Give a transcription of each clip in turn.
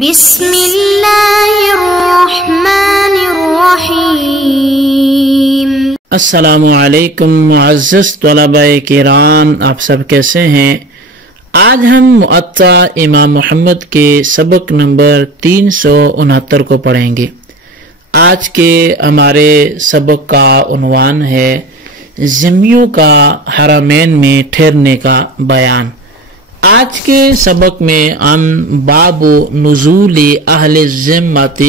بسم اللہ الرحمن الرحیم۔ السلام علیکم معزز طلباء کرام، آپ سب کیسے ہیں؟ آج ہم معطا امام محمد کے سبق نمبر 369 کو پڑھیں گے۔ آج کے ہمارے سبق کا عنوان ہے ذمیوں کا حرمین میں ٹھہرنے کا بیان۔ آج کے سبق میں ہم باب نزول اہل الذمۃ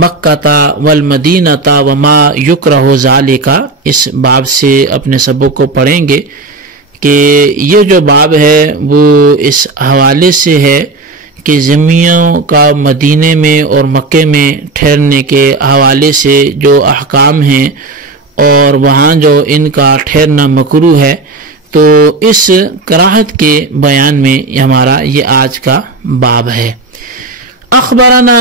مکہ والمدینہ وما یکرہ ذالک، اس باب سے اپنے سبق کو پڑھیں گے کہ یہ جو باب ہے وہ اس حوالے سے ہے کہ ذمیوں کا مدینے میں اور مکے میں ٹھہرنے کے حوالے سے جو احکام ہیں اور وہاں جو ان کا ٹھہرنا مکروہ ہے، تو اس کراہت کے بیان میں ہمارا یہ آج کا باب ہے۔ اخبرنا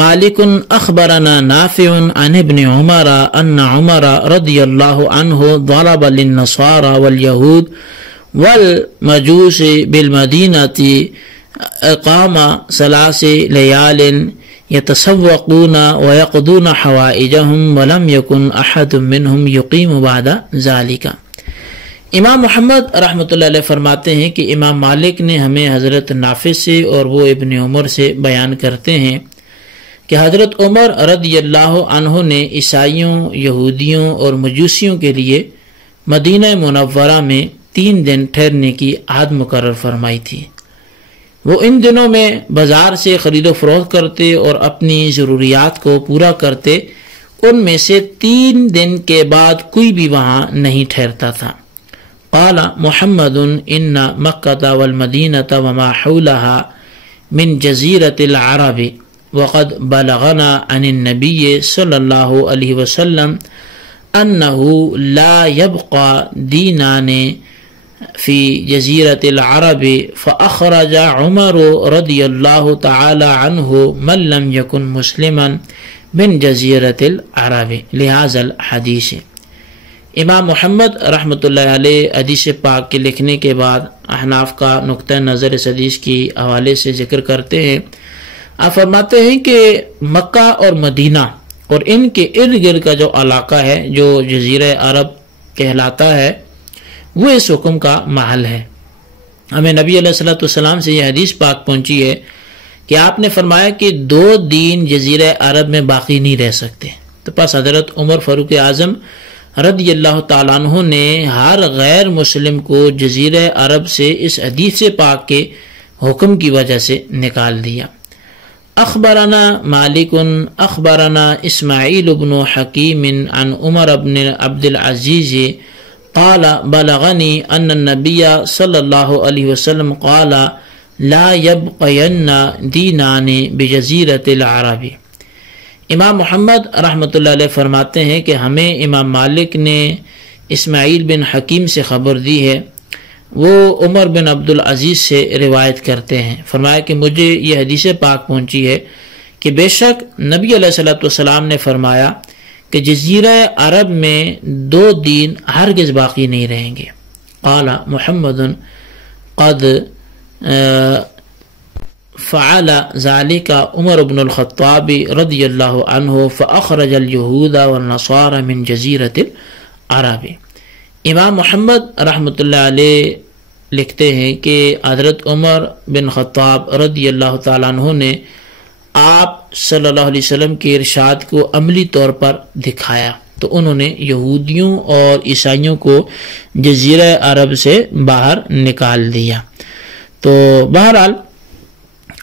مالک اخبرنا نافع عن ابن عمر ان عمر رضی اللہ عنہ ضرب للنصارى واليهود والمجوس بالمدینة اقام 3 لیال يتسوقون ويقضون حوائجهم ولم يكن احد منهم يقيم بعد ذلك۔ امام محمد رحمۃ اللہ علیہ فرماتے ہیں کہ امام مالک نے ہمیں حضرت نافع سے اور وہ ابن عمر سے بیان کرتے ہیں کہ حضرت عمر رضی اللہ عنہ نے عیسائیوں، یہودیوں اور مجوسیوں کے لیے مدینہ منورہ میں 3 دن ٹھہرنے کی عہد مقرر فرمائی تھی۔ وہ ان دنوں میں بازار سے خرید و فروخت کرتے اور اپنی ضروریات کو پورا کرتے۔ ان میں سے 3 دن کے بعد کوئی بھی وہاں نہیں ٹھہرتا تھا۔ قال محمد ان مکہ والمدینہ وما حولها من جزیرۃ العرب وقد بلغنا عن النبی صلی اللہ علیہ وسلم انه لا يبقى دینان فی جزیرۃ العرب فاخرج عمر رضی اللہ تعالی عنہ من لم يكن مسلما من جزیرۃ العرب لهذا الحدیث۔ امام محمد رحمۃ اللہ علیہ حدیث پاک کے لکھنے کے بعد احناف کا نقطہ نظر اس حدیث کی حوالے سے ذکر کرتے ہیں۔ آپ فرماتے ہیں کہ مکہ اور مدینہ اور ان کے ارد گرد کا جو علاقہ ہے جو جزیرہ عرب کہلاتا ہے وہ اس حکم کا محل ہے۔ ہمیں نبی علیہ الصلوۃ والسلام سے یہ حدیث پاک پہنچی ہے کہ آپ نے فرمایا کہ 2 دن جزیرہ عرب میں باقی نہیں رہ سکتے۔ تو پس حضرت عمر فاروق اعظم رضی اللہ تعالیٰ عنہ نے ہر غیر مسلم کو جزیرہ عرب سے اس حدیث پاک کے حکم کی وجہ سے نکال دیا۔ اخبرنا مالک اخبرنا اسماعیل بن حکیم عن عمر بن عبد العزیز قال بلغنی ان النبی صلی اللہ علیہ وسلم قال لا يبقین دینان بجزیرۃ العرب۔ امام محمد رحمۃ اللہ علیہ فرماتے ہیں کہ ہمیں امام مالک نے اسماعیل بن حکیم سے خبر دی ہے، وہ عمر بن عبد العزیز سے روایت کرتے ہیں۔ فرمایا کہ مجھے یہ حدیث پاک پہنچی ہے کہ بے شک نبی علیہ الصلوۃ والسلام نے فرمایا کہ جزیرہ عرب میں 2 دن ہرگز باقی نہیں رہیں گے۔ قال محمد قد فعل ذلك عمر بن الخطاب رضی اللہ عنہ فاخرج اليهود والنصارى من جزیرۃ العرب۔ امام محمد رحمۃ اللہ علیہ لکھتے ہیں کہ حضرت عمر بن خطاب رضی اللہ تعالیٰ عنہ نے آپ صلی اللہ علیہ وسلم کے ارشاد کو عملی طور پر دکھایا، تو انہوں نے یہودیوں اور عیسائیوں کو جزیرہ عرب سے باہر نکال دیا۔ تو بہرحال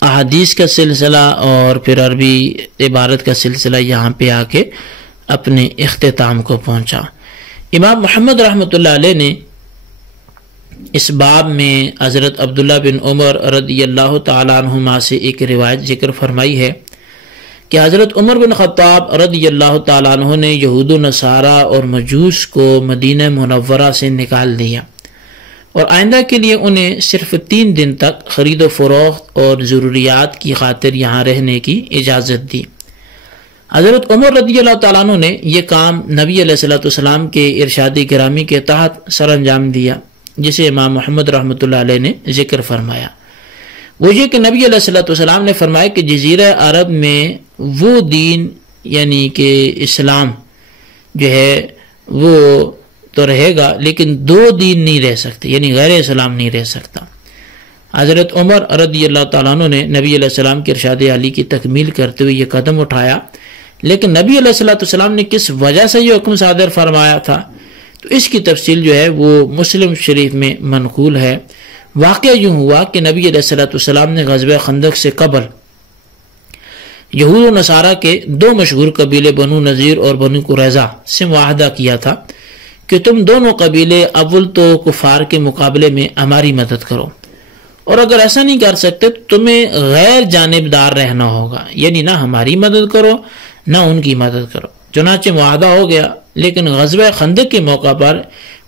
احادیث کا سلسلہ اور پھر عربی عبارت کا سلسلہ یہاں پہ آ کے اپنے اختتام کو پہنچا۔ امام محمد رحمۃ اللہ علیہ نے اس باب میں حضرت عبداللہ بن عمر رضی اللہ تعالیٰ عنہما سے ایک روایت ذکر فرمائی ہے کہ حضرت عمر بن خطاب رضی اللہ تعالیٰ عنہ نے یہود و نصارہ اور مجوس کو مدینہ منورہ سے نکال دیا اور آئندہ کے لیے انہیں صرف 3 دن تک خرید و فروخت اور ضروریات کی خاطر یہاں رہنے کی اجازت دی۔ حضرت عمر رضی اللہ تعالیٰ عنہ نے یہ کام نبی علیہ الصلوۃ والسلام کے ارشاد گرامی کے تحت سر انجام دیا، جسے امام محمد رحمۃ اللہ علیہ نے ذکر فرمایا۔ وہ یہ کہ نبی علیہ الصلوۃ والسلام نے فرمایا کہ جزیرہ عرب میں وہ دین یعنی کہ اسلام جو ہے وہ تو رہے گا، لیکن دو دین نہیں رہ سکتے، یعنی غیر اسلام نہیں رہ سکتا۔ حضرت عمر رضی اللہ تعالیٰ عنہ نے نبی علیہ السلام کے ارشاد علی کی تکمیل کرتے ہوئے یہ قدم اٹھایا، لیکن نبی علیہ الصلوۃ والسلام نے کس وجہ سے یہ حکم صادر فرمایا تھا، تو اس کی تفصیل جو ہے وہ مسلم شریف میں منقول ہے۔ واقعہ یوں ہوا کہ نبی علیہ الصلوۃ والسلام نے غزوہ خندق سے قبل یہود و نصارہ کے دو مشہور قبیلے بنو نذیر اور بنو قریظہ سے معاہدہ کیا تھا کہ تم دونوں قبیلے اول تو کفار کے مقابلے میں ہماری مدد کرو، اور اگر ایسا نہیں کر سکتے تو تمہیں غیر جانبدار رہنا ہوگا، یعنی نہ ہماری مدد کرو نہ ان کی مدد کرو۔ چنانچہ معاہدہ ہو گیا، لیکن غزوہ خندق کے موقع پر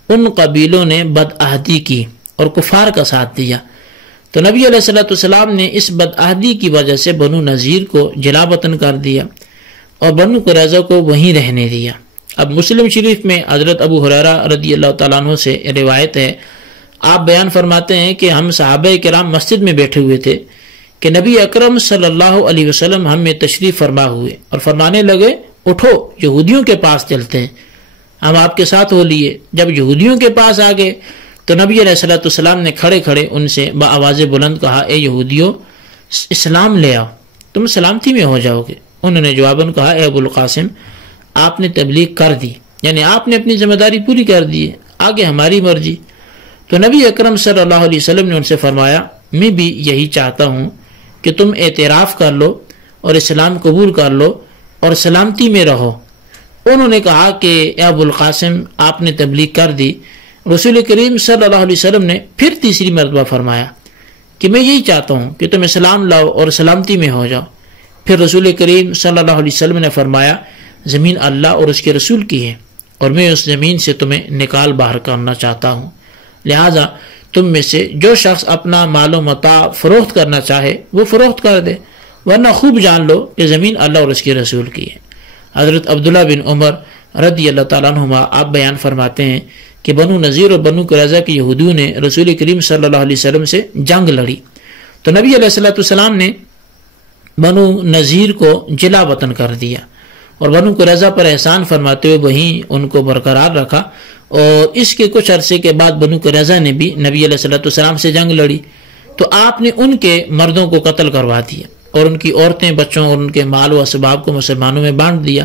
ان قبیلوں نے بدعہدی کی اور کفار کا ساتھ دیا، تو نبی علیہ الصلوۃ والسلام نے اس بدعہدی کی وجہ سے بنو نذیر کو جلا وطن کر دیا اور بنو قریظہ کو وہیں رہنے دیا۔ اب مسلم شریف میں حضرت ابو ہریرہ رضی اللہ تعالیٰ عنہ سے روایت ہے، آپ بیان فرماتے ہیں کہ ہم صحابہ کرام مسجد میں بیٹھے ہوئے تھے کہ نبی اکرم صلی اللہ علیہ وسلم ہم میں تشریف فرما ہوئے اور فرمانے لگے، اٹھو یہودیوں کے پاس چلتے ہیں، ہم آپ کے ساتھ ہو لیے۔ جب یہودیوں کے پاس آ گئے تو نبی علیہ الصلوۃ والسلام نے کھڑے کھڑے ان سے بآواز بلند کہا، اے یہودیوں اسلام لے آؤ، تم سلامتی میں ہو جاؤ گے۔ انہوں نے جواباً کہا، اے ابو القاسم آپ نے تبلیغ کر دی، یعنی آپ نے اپنی ذمہ داری پوری کر دی ہے، آگے ہماری مرضی۔ تو نبی اکرم صلی اللہ علیہ وسلم نے ان سے فرمایا، میں بھی یہی چاہتا ہوں کہ تم اعتراف کر لو اور اسلام قبول کر لو اور سلامتی میں رہو۔ انہوں نے کہا کہ اے ابو القاسم آپ نے تبلیغ کر دی۔ رسول کریم صلی اللہ علیہ وسلم نے پھر تیسری مرتبہ فرمایا کہ میں یہی چاہتا ہوں کہ تم اسلام لاؤ اور سلامتی میں ہو جاؤ۔ پھر رسول کریم صلی اللہ علیہ وسلم نے فرمایا، زمین اللہ اور اس کے رسول کی ہے اور میں اس زمین سے تمہیں نکال باہر کرنا چاہتا ہوں، لہٰذا تم میں سے جو شخص اپنا مال و متاع فروخت کرنا چاہے وہ فروخت کر دے، ورنہ خوب جان لو کہ زمین اللہ اور اس کے رسول کی ہے۔ حضرت عبداللہ بن عمر رضی اللہ تعالیٰ عنہما آپ بیان فرماتے ہیں کہ بنو نذیر اور بنو قریظہ کے یہودیوں نے رسول کریم صلی اللہ علیہ وسلم سے جنگ لڑی، تو نبی علیہ الصلوۃ والسلام نے بنو نذیر کو جلا وطن کر دیا اور بنو قریظہ پر احسان فرماتے ہوئے وہیں ان کو برقرار رکھا، اور اس کے کچھ عرصے کے بعد بنو قریظہ نے بھی نبی علیہ الصلوۃ والسلام سے جنگ لڑی، تو آپ نے ان کے مردوں کو قتل کروا دیا اور ان کی عورتیں، بچوں اور ان کے مال و اسباب کو مسلمانوں میں بانٹ دیا۔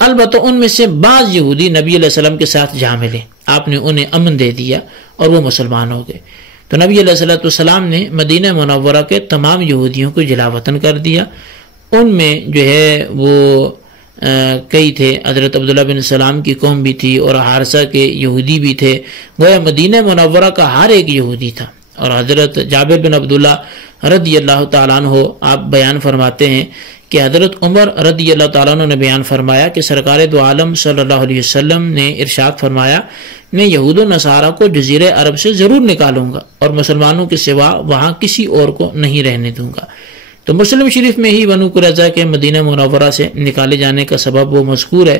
البتہ ان میں سے بعض یہودی نبی علیہ السلام کے ساتھ جا ملے، آپ نے انہیں امن دے دیا اور وہ مسلمان ہو گئے۔ تو نبی علیہ الصلوۃ والسلام نے مدینہ منورہ کے تمام یہودیوں کو جلا وطن کر دیا۔ ان میں جو ہے وہ کئی تھے، حضرت عبداللہ بن سلام کی قوم بھی تھی اور حارثہ کے یہودی بھی تھے، گویا مدینہ منورہ کا ہر ایک یہودی تھا۔ اور حضرت جابر بن عبداللہ رضی اللہ تعالیٰ عنہ آپ بیان فرماتے ہیں کہ حضرت عمر رضی اللہ تعالیٰ عنہ نے بیان فرمایا کہ سرکار دو عالم صلی اللہ علیہ وسلم نے ارشاد فرمایا، میں یہود و نصارہ کو جزیرہ عرب سے ضرور نکالوں گا اور مسلمانوں کے سوا وہاں کسی اور کو نہیں رہنے دوں گا۔ تو مسلم شریف میں ہی بنو قریظہ کے مدینہ منورہ سے نکالے جانے کا سبب وہ مذکور ہے،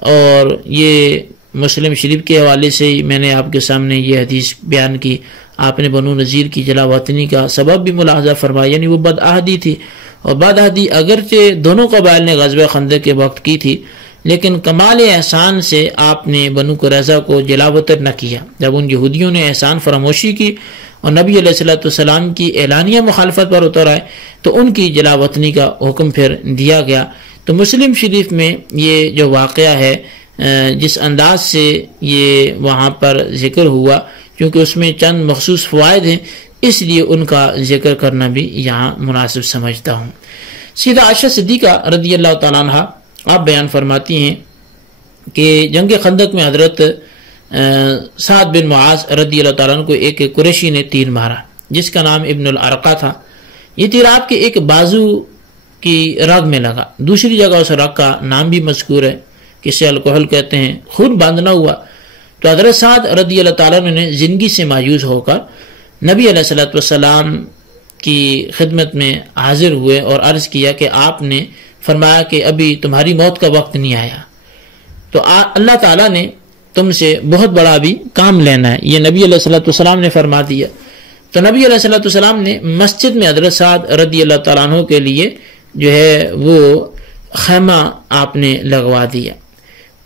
اور یہ مسلم شریف کے حوالے سے ہی میں نے آپ کے سامنے یہ حدیث بیان کی۔ آپ نے بنو نذیر کی جلا وطنی کا سبب بھی ملاحظہ فرمایا، یعنی وہ بدعہدی تھی، اور بدعہدی اگرچہ دونوں قبائل نے غزوہ خندق کے وقت کی تھی، لیکن کمال احسان سے آپ نے بنو قریظہ کو جلا وطن نہ کیا۔ جب ان یہودیوں نے احسان فراموشی کی اور نبی علیہ الصلوۃ والسلام کی اعلانیہ مخالفت پر اتر آئے تو ان کی جلا وطنی کا حکم پھر دیا گیا۔ تو مسلم شریف میں یہ جو واقعہ ہے، جس انداز سے یہ وہاں پر ذکر ہوا، کیونکہ اس میں چند مخصوص فوائد ہیں، اس لیے ان کا ذکر کرنا بھی یہاں مناسب سمجھتا ہوں۔ سیدہ عائشہ صدیقہ رضی اللہ تعالیٰ عنہ آپ بیان فرماتی ہیں کہ جنگ خندق میں حضرت سعد بن معاذ رضی اللہ تعالیٰ عنہ کو ایک قریشی نے تیر مارا جس کا نام ابن الارقہ تھا۔ یہ تیر آپ کے ایک بازو کی رگ میں لگا۔ دوسری جگہ اس رگ کا نام بھی مذکور ہے، کسے الکحل کہتے ہیں۔ خون باندھنا ہوا تو حضرت سعد رضی اللہ تعالیٰ عنہ نے زندگی سے مایوس ہو کر نبی علیہ الصلوۃ والسلام کی خدمت میں حاضر ہوئے اور عرض کیا کہ آپ نے فرمایا کہ ابھی تمہاری موت کا وقت نہیں آیا، تو اللہ تعالیٰ نے تم سے بہت بڑا بھی کام لینا ہے، یہ نبی علیہ الصلوۃ والسلام نے فرما دیا۔ تو نبی علیہ السلام نے مسجد میں حضرت سعد رضی اللہ تعالیٰ عنہ کے لیے جو ہے وہ خیمہ آپ نے لگوا دیا،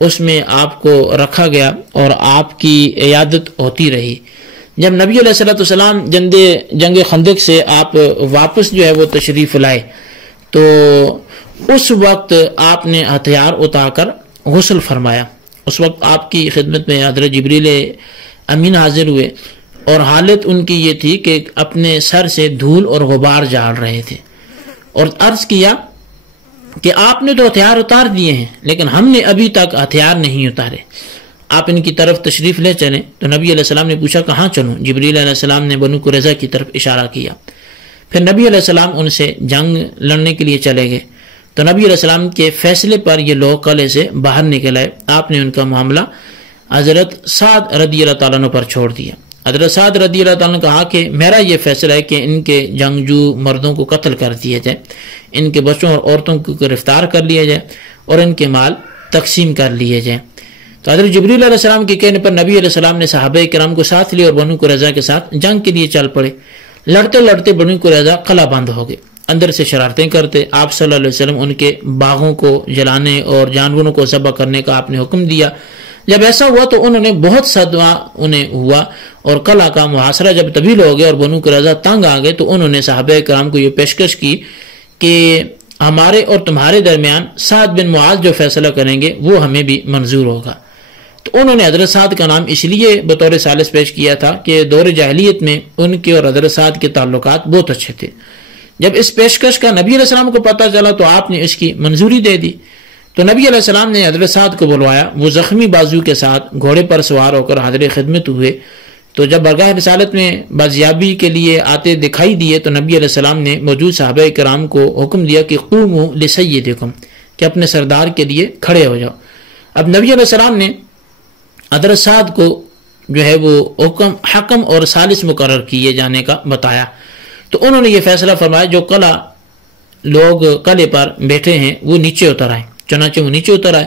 اس میں آپ کو رکھا گیا اور آپ کی عیادت ہوتی رہی۔ جب نبی علیہ السلام جنگ خندق سے آپ واپس جو ہے وہ تشریف لائے تو اس وقت آپ نے ہتھیار اٹھا کر غسل فرمایا۔ اس وقت آپ کی خدمت میں حضرت جبریل امین حاضر ہوئے اور حالت ان کی یہ تھی کہ اپنے سر سے دھول اور غبار جھاڑ رہے تھے، اور عرض کیا کہ آپ نے تو ہتھیار اتار دیے ہیں لیکن ہم نے ابھی تک ہتھیار نہیں اتارے، آپ ان کی طرف تشریف لے چلیں۔ تو نبی علیہ السلام نے پوچھا کہاں چلوں؟ جبریل علیہ السلام نے بنو قریظہ کی طرف اشارہ کیا۔ پھر نبی علیہ السلام ان سے جنگ لڑنے کے لیے چلے گئے تو نبی علیہ السلام کے فیصلے پر یہ لوگ قلعے سے باہر نکل آئے۔ آپ نے ان کا معاملہ حضرت سعد رضی اللہ تعالیٰ عنہ پر چھوڑ دیا۔ حضرت سعد رضی اللہ تعالیٰ نے کہا کہ میرا یہ فیصلہ ہے کہ ان کے جنگجو مردوں کو قتل کر دیا جائے، ان کے بچوں اور عورتوں کو گرفتار کر لیا جائے اور ان کے مال تقسیم کر لیے جائیں۔ تو حضرت جبریل علیہ السلام کے کہنے پر نبی علیہ السلام نے صحابہ کرام کو ساتھ لیا اور بنو قریظہ کے ساتھ جنگ کے لیے چل پڑے۔ لڑتے لڑتے بنو قریظہ قلعہ بند ہو گئے، اندر سے شرارتیں کرتے۔ آپ صلی اللہ علیہ وسلم ان کے باغوں کو جلانے اور جانوروں کو ذبح کرنے کا آپ نے حکم دیا۔ جب ایسا ہوا تو انہوں نے بہت صدمہ انہیں ہوا اور قلعہ کا محاصرہ جب طویل ہو گیا اور بنو قریظہ تنگ آ گئے تو انہوں نے صحابہ کرام کو یہ پیشکش کی کہ ہمارے اور تمہارے درمیان سعد بن معاذ جو فیصلہ کریں گے وہ ہمیں بھی منظور ہوگا۔ تو انہوں نے حضرت سعد کا نام اس لیے بطور ثالث پیش کیا تھا کہ دور جاہلیت میں ان کے اور حضرت سعد کے تعلقات بہت اچھے تھے۔ جب اس پیشکش کا نبی علیہ السلام کو پتہ چلا تو آپ نے اس کی منظوری دے دی۔ تو نبی علیہ السلام نے حضرت سعد کو بلوایا، وہ زخمی بازو کے ساتھ گھوڑے پر سوار ہو کر حاضر خدمت ہوئے۔ تو جب برگاہ رسالت میں بازیابی کے لیے آتے دکھائی دیے تو نبی علیہ السلام نے موجود صحابہ کرام کو حکم دیا کہ قوموا لسیدکم، کہ اپنے سردار کے لیے کھڑے ہو جاؤ۔ اب نبی علیہ السلام نے حضرت سعد کو جو ہے وہ حکم اور ثالث مقرر کیے جانے کا بتایا۔ تو انہوں نے یہ فیصلہ فرمایا جو لوگ قلعے پر بیٹھے ہیں وہ نیچے اتر آئے، چنانچہ وہ نیچے اتر آئے۔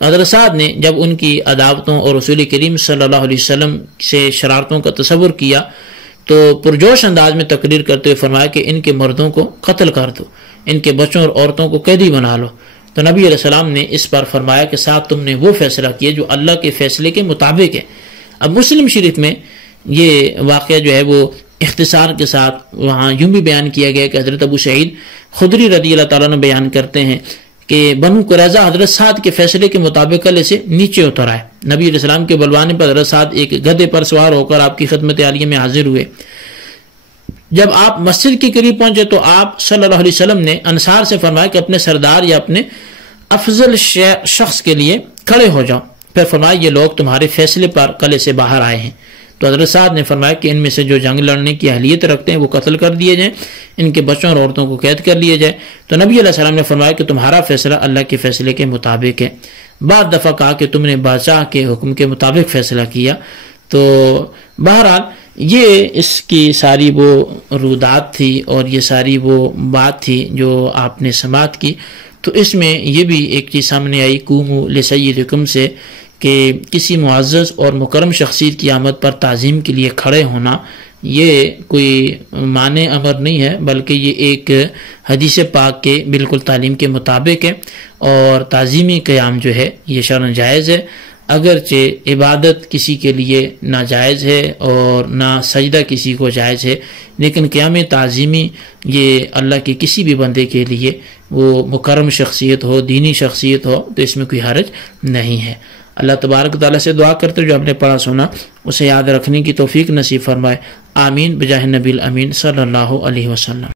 حضرت سعد نے جب ان کی عداوتوں اور رسول کریم صلی اللہ علیہ وسلم سے شرارتوں کا تصور کیا تو پرجوش انداز میں تقریر کرتے ہوئے فرمایا کہ ان کے مردوں کو قتل کر دو، ان کے بچوں اور عورتوں کو قیدی بنا لو۔ تو نبی علیہ السلام نے اس پر فرمایا کہ سعد تم نے وہ فیصلہ کیا جو اللہ کے فیصلے کے مطابق ہے۔ اب مسلم شریف میں یہ واقعہ جو ہے وہ اختصار کے ساتھ وہاں یوں بھی بیان کیا گیا کہ حضرت ابو سعید خدری رضی اللہ تعالیٰ عنہ بیان کرتے ہیں کہ بنو قریظہ حضرت سعد کے فیصلے کے مطابق قلعے سے نیچے اتر آئے۔ نبی علیہ السلام کے بلوانے پر حضرت سعد ایک گدھے پر سوار ہو کر آپ کی خدمت عالیہ میں حاضر ہوئے۔ جب آپ مسجد کے قریب پہنچے تو آپ صلی اللہ علیہ وسلم نے انصار سے فرمایا کہ اپنے سردار یا اپنے افضل شخص کے لیے کھڑے ہو جاؤ۔ پھر فرمایا یہ لوگ تمہارے فیصلے پر قلعے سے باہر آئے ہیں۔ تو حضرت سعد نے فرمایا کہ ان میں سے جو جنگ لڑنے کی اہلیت رکھتے ہیں وہ قتل کر دیے جائیں، ان کے بچوں اور عورتوں کو قید کر لیے جائے۔ تو نبی علیہ السلام نے فرمایا کہ تمہارا فیصلہ اللہ کے فیصلے کے مطابق ہے۔ بعض دفعہ کہا کہ تم نے بادشاہ کے حکم کے مطابق فیصلہ کیا۔ تو بہرحال یہ اس کی ساری وہ رودات تھی اور یہ ساری وہ بات تھی جو آپ نے سماعت کی۔ تو اس میں یہ بھی ایک چیز سامنے آئی قوموا لسیدکم سے کہ کسی معزز اور مکرم شخصیت کی آمد پر تعظیم کے لیے کھڑے ہونا یہ کوئی مانع امر نہیں ہے، بلکہ یہ ایک حدیث پاک کے بالکل تعلیم کے مطابق ہے، اور تعظیمی قیام جو ہے یہ شرعاً جائز ہے، اگرچہ عبادت کسی کے لیے ناجائز ہے اور نہ سجدہ کسی کو جائز ہے، لیکن قیام تعظیمی یہ اللہ کے کسی بھی بندے کے لیے وہ مکرم شخصیت ہو، دینی شخصیت ہو، تو اس میں کوئی حرج نہیں ہے۔ اللہ تبارک تعالیٰ سے دعا کرتے جو ہم نے پڑھا سنا اسے یاد رکھنے کی توفیق نصیب فرمائے۔ آمین بجاہ نبی الامین صلی اللہ علیہ وسلم۔